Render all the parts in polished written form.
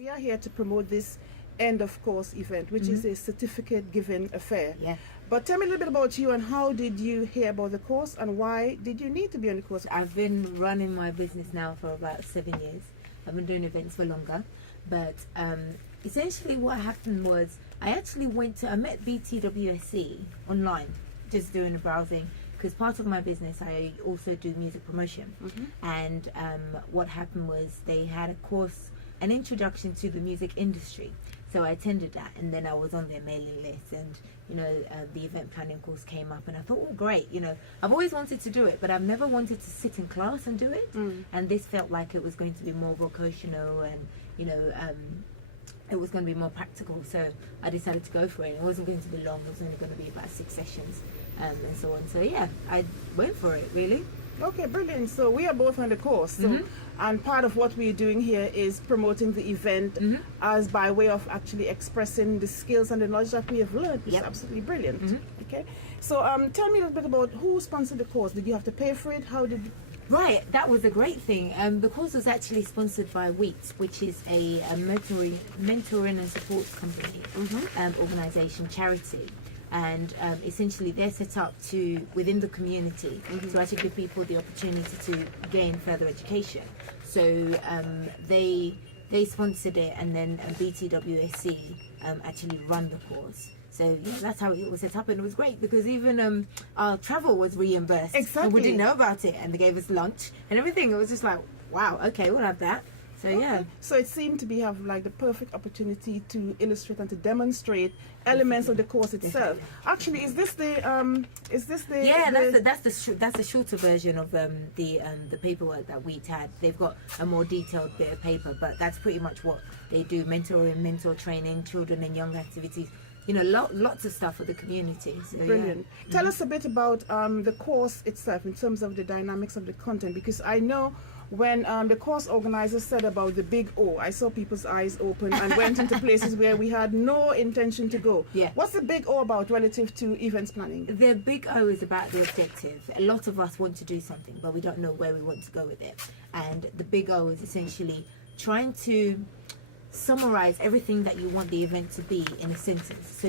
We are here to promote this end of course event, which is a certificate giving affair. Yeah. But tell me a little bit about you and how did you hear about the course and why did you need to be on the course? I've been running my business now for about 7 years. I've been doing events for longer, but essentially what happened was I met W.H.E.A.T online, just doing the browsing, because part of my business I also do music promotion. And what happened was they had a course, an introduction to the music industry. So I attended that, and then I was on their mailing list, and the event planning course came up, and I thought, oh great, I've always wanted to do it, but I've never wanted to sit in class and do it. And this felt like it was going to be more vocational, and it was going to be more practical. So I decided to go for it. It wasn't going to be long. It was only going to be about 6 sessions, and so on. So yeah, I went for it, really. Okay, brilliant. So we are both on the course. So, and part of what we're doing here is promoting the event as by way of actually expressing the skills and the knowledge that we have learned, which is absolutely brilliant. Okay. So tell me a little bit about who sponsored the course. Did you have to pay for it? How did... Right, that was a great thing. The course was actually sponsored by W.H.E.A.T, which is a mentoring and support company, organisation, charity. And essentially they're set up to, within the community, to actually give people the opportunity to gain further education. So they sponsored it, and then BTWSC actually run the course. So yeah, that's how it was set up, and it was great because even our travel was reimbursed. Exactly. And we didn't know about it, and they gave us lunch and everything. It was just like, wow, okay, we'll have that. So yeah. So it seemed to have like the perfect opportunity to illustrate and to demonstrate elements of the course itself. Actually, is this the Yeah, that's the shorter version of the paperwork that we had. They've got a more detailed bit of paper, but that's pretty much what they do: mentor training, children and young activities. Lots of stuff for the community. So, brilliant. Yeah. Tell us a bit about the course itself in terms of the dynamics of the content, because I know when the course organizers said about the big O, I saw people's eyes open and went into places where we had no intention to go. Yeah. What's the big O about relative to events planning? The big O is about the objective. A lot of us want to do something, but we don't know where we want to go with it. And the big O is essentially trying to summarize everything that you want the event to be in a sentence, so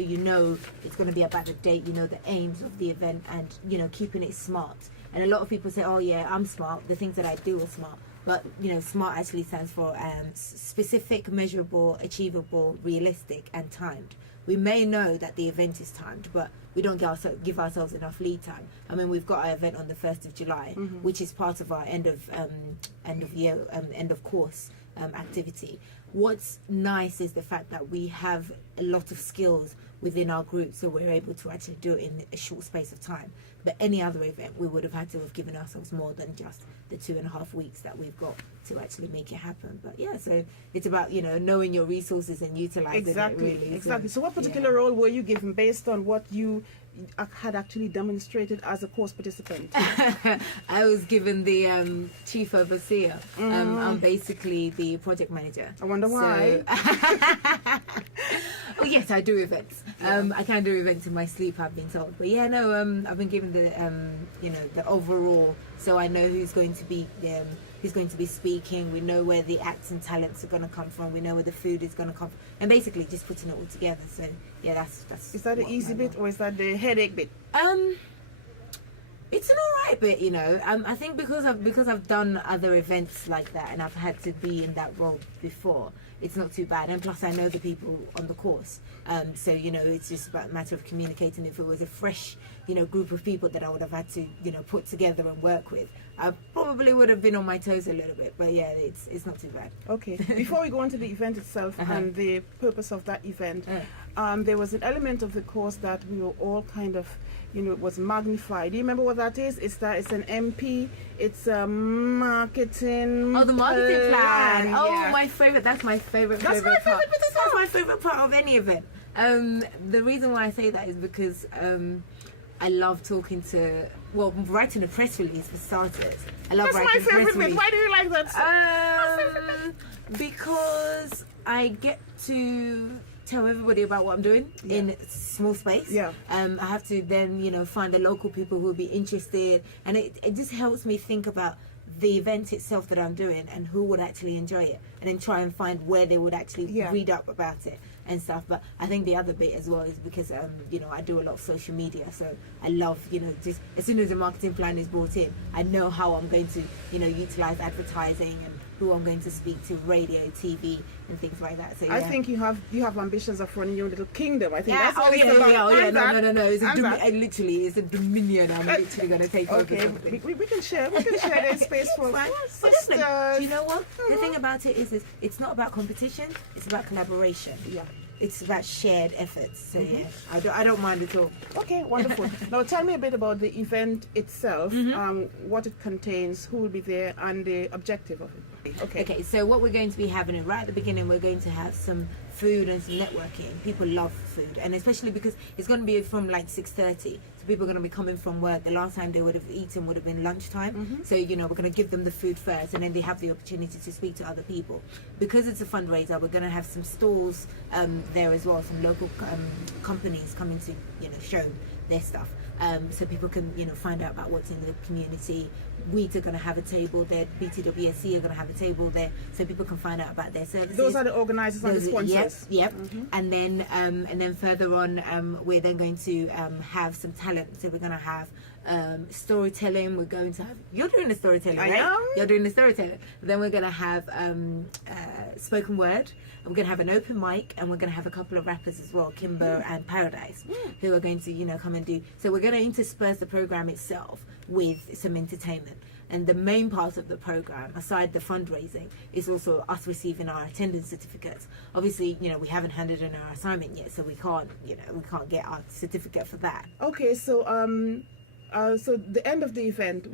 it's going to be about the date, the aims of the event, and keeping it smart. And a lot of people say, oh yeah, I'm smart, the things that I do are smart, but SMART actually stands for specific, measurable, achievable, realistic, and timed. We may know that the event is timed, but we don't give ourselves enough lead time. I mean, we've got our event on the 1st of July, which is part of our end of course activity. What's nice is the fact that we have a lot of skills within our group, so we're able to actually do it in a short space of time. But any other event, we would have had to have given ourselves more than just the 2.5 weeks that we've got to actually make it happen. But yeah, so it's about knowing your resources and utilizing it really. Exactly. So what particular role were you given based on what you had actually demonstrated as a course participant? I was given the chief overseer. I'm basically the project manager. I wonder why. Oh yes, I do events. I can do events in my sleep, I've been told. But yeah, no, I've been given the the overall, so I know who's going to be speaking. We know where the acts and talents are going to come from. We know where the food is going to come from, and basically just putting it all together. So yeah, that's. Is that the easy bit or is that the headache bit? It's an alright bit, I think because I've done other events like that and I've had to be in that role before, it's not too bad. And plus I know the people on the course, so it's just about a matter of communicating. If it was a fresh group of people that I would have had to put together and work with, I probably would have been on my toes a little bit. But yeah, it's not too bad. Okay. Before we go on to the event itself and the purpose of that event, there was an element of the course that we were all kind of was magnified. Do you remember what that is? It's an MP. It's a marketing. Oh, the marketing plan. Yeah. Oh, my favorite. That's my favorite. That's my favorite. That's my favorite part of any event. The reason why I say that is because I love writing a press release for starters. I love writing That's my favorite bit. Why do you like that? Because I get to tell everybody about what I'm doing in a small space. Yeah. I have to then, find the local people who will be interested, and it just helps me think about the event itself that I'm doing and who would actually enjoy it, and then try and find where they would actually read up about it and stuff. But I think the other bit as well is because I do a lot of social media, so I love just as soon as the marketing plan is brought in, I know how I'm going to utilize advertising and who I'm going to speak to, radio, TV, and things like that. So I think you have ambitions of running your little kingdom. I think that's what it's about. No. It's literally a dominion. I'm literally going to take over. Okay, we can share. We can share this space for sisters. Do you know what? The thing about it is it's not about competition. It's about collaboration. Yeah. It's about shared efforts. So I don't mind at all. Okay, wonderful. Now tell me a bit about the event itself, what it contains, who will be there, and the objective of it. Okay, so what we're going to be having, right at the beginning, we're going to have some food and some networking. People love food, and especially because it's going to be from like 6:30. So people are going to be coming from work. The last time they would have eaten would have been lunchtime. So, we're going to give them the food first, and then they have the opportunity to speak to other people. Because it's a fundraiser, we're going to have some stalls there as well, some local companies coming to, show their stuff. So people can, find out about what's in the community. W.H.E.A.T are going to have a table there. W.H.E.A.T are going to have a table there, so people can find out about their services. Those are the organisers and the sponsors. Yep. And then further on, we're then going to have some talent. So we're going to have storytelling. We're going to have. You're doing the storytelling, right? I am. You're doing the storytelling. Then we're going to have spoken word. We're going to have an open mic, and we're going to have a couple of rappers as well, Kimber and Paradise, who are going to, come and do. So we're going to intersperse the program itself with some entertainment. And the main part of the program, aside the fundraising, is also us receiving our attendance certificates. Obviously, we haven't handed in our assignment yet, so we can't get our certificate for that. Okay, so so the end of the event,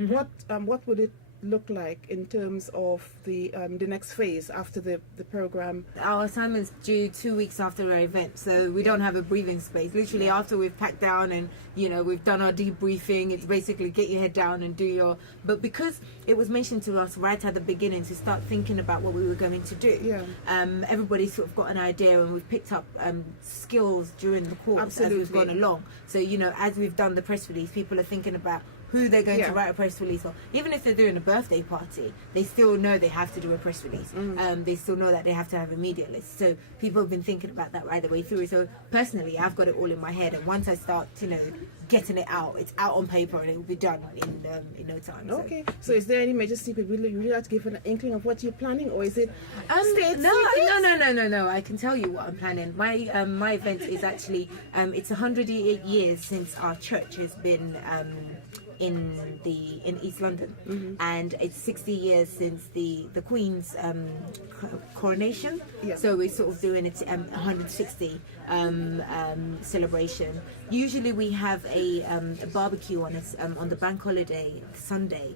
what would it look like in terms of the next phase after the program? Our assignment's due 2 weeks after our event, so we don't have a breathing space. Literally after we've packed down and we've done our debriefing, it's basically get your head down and do your. But because it was mentioned to us right at the beginning to start thinking about what we were going to do, everybody's sort of got an idea, and we've picked up skills during the course as we've gone along. So as we've done the press release, people are thinking about who they're going to write a press release for. Even if they're doing a birthday party, they still know they have to do a press release. They still know that they have to have a media list. So people have been thinking about that right the way through. So personally, I've got it all in my head, and once I start, getting it out, it's out on paper, and it will be done in no time. Okay. So is there any major secret? Would you like to give an inkling of what you're planning, or is it No. I can tell you what I'm planning. My event is actually it's 108 years since our church has been in East London, and it's 60 years since the Queen's coronation. So we're sort of doing it 160 celebration. Usually we have a barbecue on the bank holiday Sunday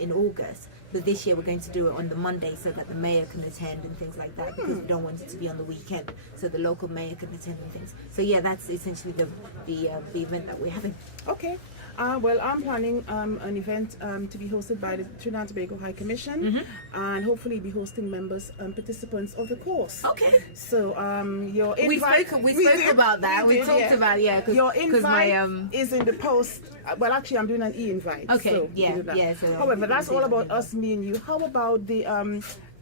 in August. But this year we're going to do it on the Monday so that the mayor can attend and things like that, because we don't want it to be on the weekend, so the local mayor can attend and things. So that's essentially the event that we're having. Okay. Well, I'm planning an event to be hosted by the Trinidad and Tobago High Commission, and hopefully be hosting members and participants of the course. Okay. So your invite... We spoke about that. We talked about your invite is in the post. Well, actually, I'm doing an e-invite. Okay. So So however, that's all about us, me and you. How about the...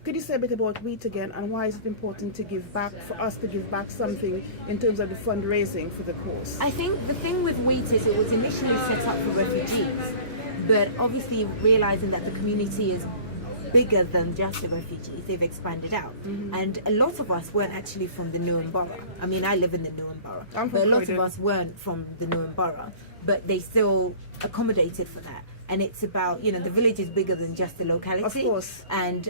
could you say a bit about W.H.E.A.T again, and why is it important to give back, for us to give back something in terms of the fundraising for the course? I think the thing with W.H.E.A.T is it was initially set up for refugees, but obviously realizing that the community is bigger than just the refugees, they've expanded out. And a lot of us weren't actually from the Newham Borough. I mean, I live in the Newham Borough, but a lot of us weren't from the Newham Borough, but they still accommodated for that. And it's about, the village is bigger than just the locality. Of course. And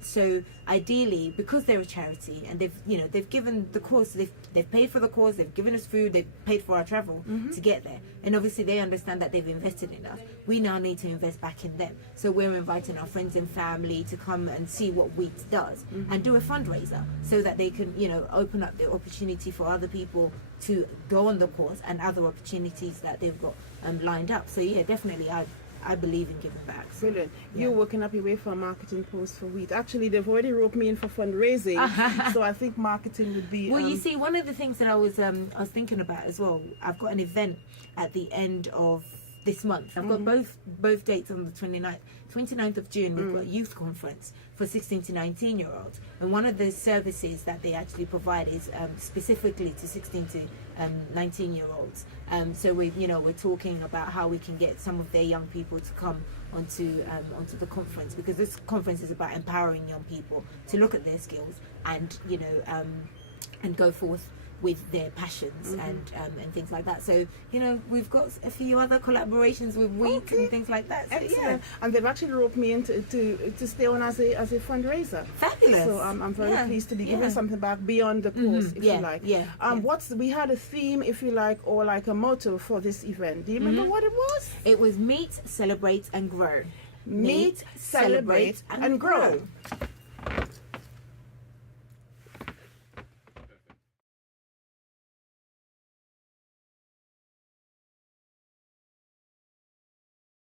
so ideally, because they're a charity and they've given the course, they've paid for the course, they've given us food, they've paid for our travel to get there. And obviously they understand that they've invested in us. We now need to invest back in them. So we're inviting our friends and family to come and see what W.H.E.A.T does and do a fundraiser so that they can, open up the opportunity for other people to go on the course and other opportunities that they've got lined up. So definitely I believe in giving back. So, brilliant. You're working up your way for a marketing post for W.H.E.A.T. Actually, they've already roped me in for fundraising, so I think marketing would be... Well, you see, one of the things that I was thinking about as well, I've got an event at the end of this month. I've got both dates on the 29th of June. We've got a youth conference for 16 to 19 year olds, and one of the services that they actually provide is specifically to 16 to 19 year olds. So we're talking about how we can get some of their young people to come onto the conference, because this conference is about empowering young people to look at their skills and and go forth with their passions and things like that. So we've got a few other collaborations with W.H.E.A.T and things like that. So, excellent. And they've actually roped me in to stay on as a fundraiser. Fabulous. So I'm very pleased to be giving something back beyond the course, if you like. We had a theme, if you like, or like a motto for this event. Do you remember what it was? It was meet, celebrate and grow. Meet, celebrate and grow.